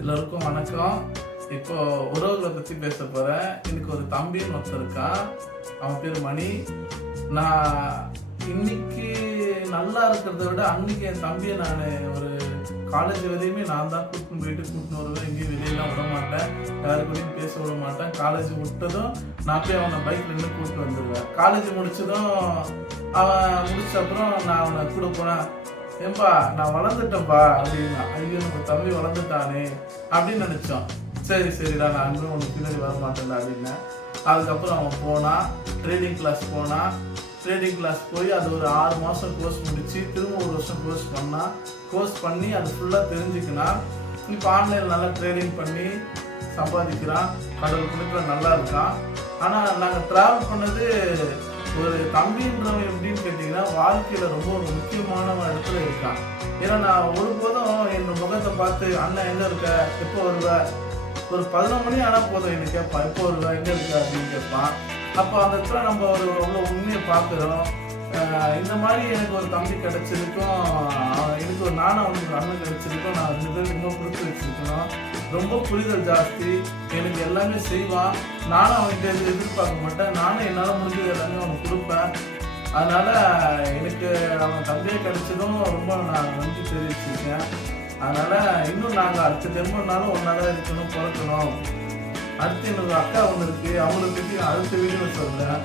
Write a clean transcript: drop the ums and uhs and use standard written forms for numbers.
எல்லோருக்கும் வணக்கம். இப்போ உறவுகளை பற்றி பேச போகிறேன். எனக்கு ஒரு தம்பின்னு ஒருத்தர் இருக்கான். அவன் பேர் மணி. நான் இன்னைக்கு நல்லா இருக்கிறத விட அன்னைக்கு என் தம்பியை நான் ஒரு காலேஜ் வரையுமே நான் தான் கூட்டின்னு வருவேன். எங்கேயும் வெளியெல்லாம் விட மாட்டேன், யாருக்கூடையும் பேச விட மாட்டேன். காலேஜ் விட்டதும் நான் போய் அவனை பைக்கில் நின்று கூப்பிட்டு வந்துடுவேன். காலேஜ் முடிச்சதும் அவன் முடிச்ச அப்புறம் நான் அவனை கூட போனேன். ஏன்பா நான் வளர்ந்துட்டேன்ப்பா அப்படின்னா, ஐயோ நம்ம தம்பி வளர்ந்துட்டானே அப்படின்னு நினைச்சோம். சரிடா நான் அங்கே உனக்கு பின்னாடி வர மாட்டேன்டா அப்படின்னேன். அதுக்கப்புறம் அவன் போனான், ட்ரேடிங் கிளாஸ் போனான். ட்ரேடிங் கிளாஸ் போய் அது ஒரு 6 மாதம் கோர்ஸ் முடிச்சு திரும்ப ஒரு வருஷம் கோர்ஸ் பண்ணி அது ஃபுல்லாக தெரிஞ்சுக்கினான். இப்போ ஆன்லைனில் நல்லா ட்ரேடிங் பண்ணி சம்பாதிக்கிறான். கடவுள் குழுக்கில் நல்லா இருக்கான். ஆனால் நாங்கள் ட்ராவல் பண்ணது ஒரு தம்பின்றவன் எப்படின்னு கேட்டிங்கன்னா வாழ்க்கையில் ரொம்ப ஒரு முக்கியமான இடத்துல இருக்கான். ஏன்னா நான் ஒருபோதும் என் முகத்தை பார்த்து அண்ணன் எங்கே இருக்க, எப்போ வருவ, ஒரு 11 மணி ஆனால் போதும் என்ன கேட்பான், எப்போ வருவ, எங்கே இருக்க அப்படின்னு கேட்பான். அப்போ அந்த இடத்துல நம்ம ஒரு அவ்வளோ உண்மையை பார்க்குறோம். இந்த மாதிரி எனக்கு ஒரு தம்பி கிடைச்சிருக்கும், எனக்கு ஒரு அவனுக்கு ஒரு அண்ணன் கிடைச்சிருக்கும். நான் 2 பேரும் ரொம்ப கொடுத்து வச்சிருக்கணும். ரொம்ப புரிதல் ஜாஸ்தி, எனக்கு எல்லாமே செய்வான். நானும் அவன்கிட்ட எதிர்பார்க்க மாட்டேன். நானும் என்னால் முடிஞ்சது எல்லாமே அவனுக்கு கொடுப்பேன். அதனால எனக்கு அவன் தம்பியை கிடைச்சதும் ரொம்ப நான் நன்றி தெரிவிச்சிருக்கேன். அதனால இன்னும் நாங்கள் அடுத்த ஜென்மனாலும் ஒன்றா தான் இருக்கணும், பிறக்கணும். அடுத்து என்னோட அக்கா ஒன்று இருக்கு, அவங்களுக்கு அடுத்த வீடியோ சொல்றேன்.